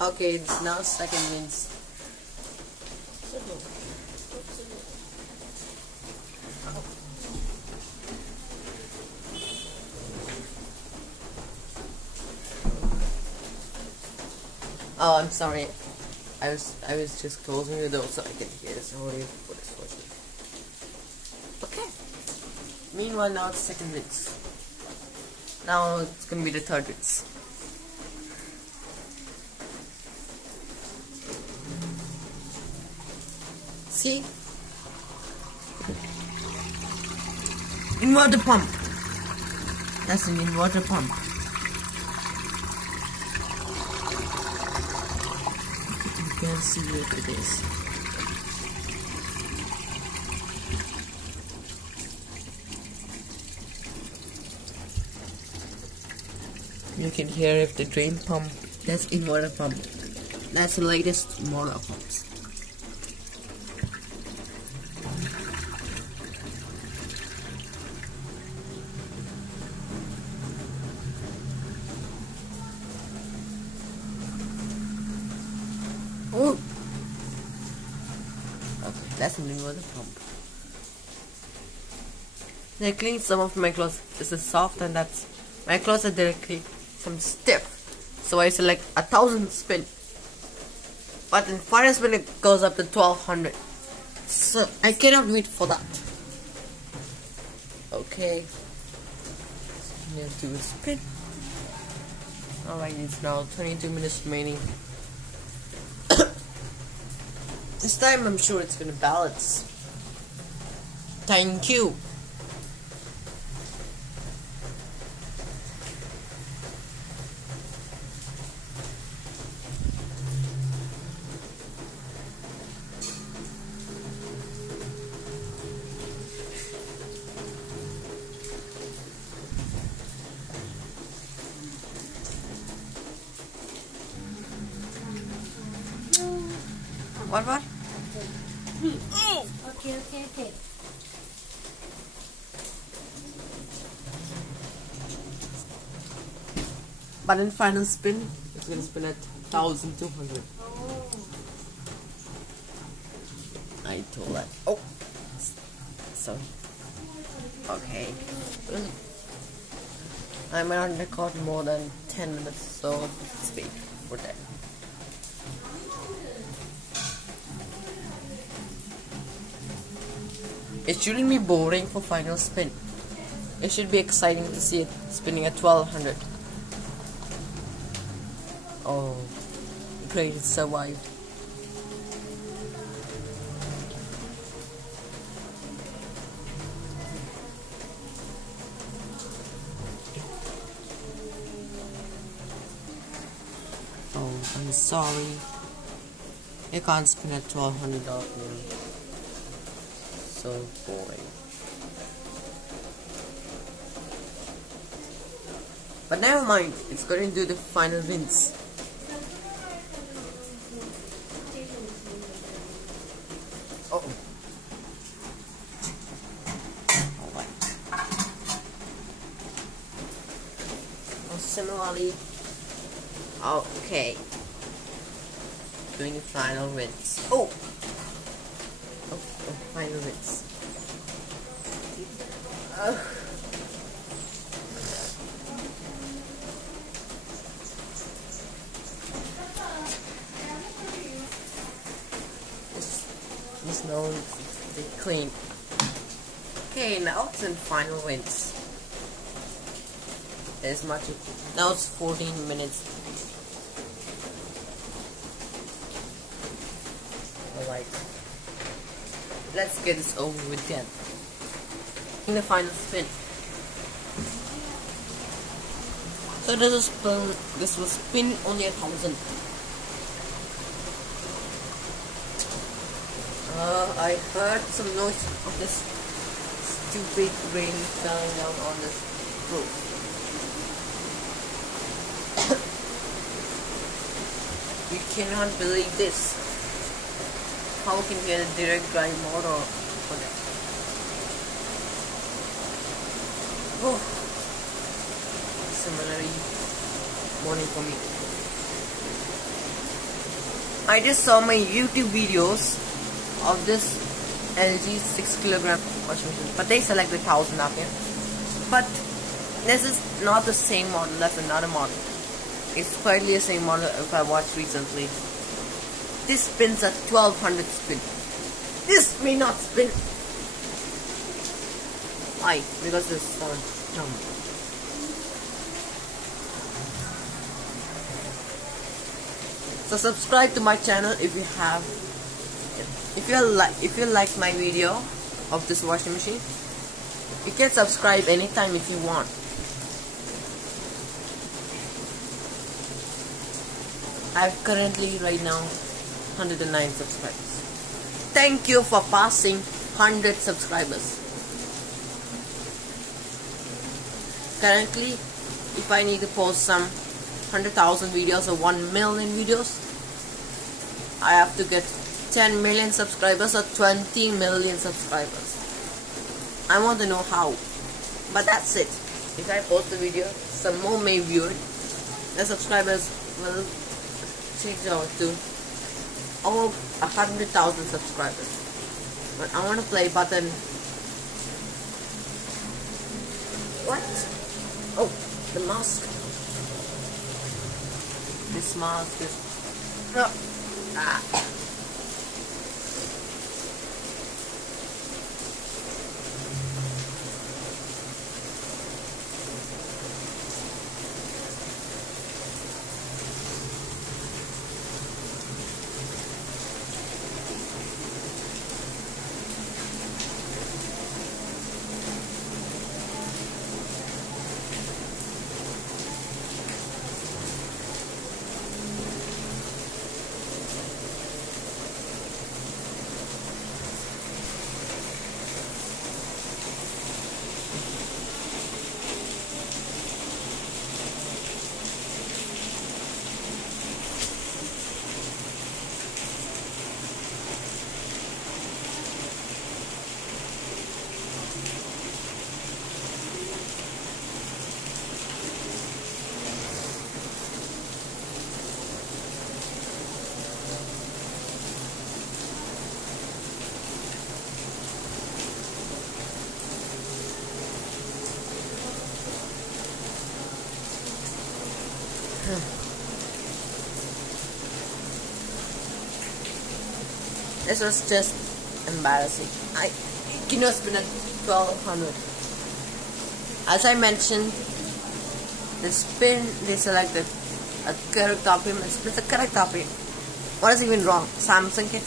Okay, it's now second wins. Oh, I'm sorry. I was just closing the door so I can hear somebody for this version. Okay. Meanwhile, now it's second wins. Now it's gonna be the third wins. See? Inverter pump. That's an inverter pump. You can see what it is. You can hear if the drain pump. That's inverter pump. That's the latest model of pumps. Oh. Okay, that's an inverter pump. They clean some of my clothes. This is soft and that's my clothes are directly some stiff. So I select 1,000 spin. But in final spin it goes up to 1,200. So I cannot wait for that. Okay. Let's do a spin. Alright, it's now 22 minutes remaining. This time I'm sure it's gonna balance. Thank you. What? Okay. But in final spin, it's gonna spin at 1,200. Oh. I told that. Oh, sorry. Okay. I might not record more than 10 minutes, so let's wait for that. It shouldn't be boring for final spin. It should be exciting to see it spinning at 1,200. Oh, great, it survived. Oh, I'm sorry. I can't spin at 1,200 off now. So boring. But never mind, it's going to do the final wins. Oh. Alright. Similarly, okay. Doing the final wins. Oh, final wins. This now the clean. Okay, now it's in final wins. As much now it's 14 minutes. Alright. Let's get this over with then. In the final spin. So this will spin only 1,000. I heard some noise of this stupid rain falling down on this roof. You cannot believe this. How can you get a direct drive motor for that? Oh, similarly morning for me. I just saw my YouTube videos of this LG 6 kilogram washing machine, but they select the 1000 RPM. But this is not the same model, that's another model. It's quietly the same model if I watched recently. This spins at 1200 spin. This may not spin. Why? Because this sound jump. So subscribe to my channel if you have. If you like my video of this washing machine, you can subscribe anytime if you want. I have currently right now 109 subscribers. Thank you for passing 100 subscribers. Currently, if I need to post some 100,000 videos or 1 million videos, I have to get 10 million subscribers or 20 million subscribers. I want to know how, but that's it. If I post the video, some more may view it. The subscribers will change out to all 100,000 subscribers. But I want to play button. What? Oh, the mask. This mask is. Oh. Ah. This was just embarrassing. You know, spin at 1200. As I mentioned, the spin they selected a correct RPM. It's a correct RPM. What is even wrong? Samsung can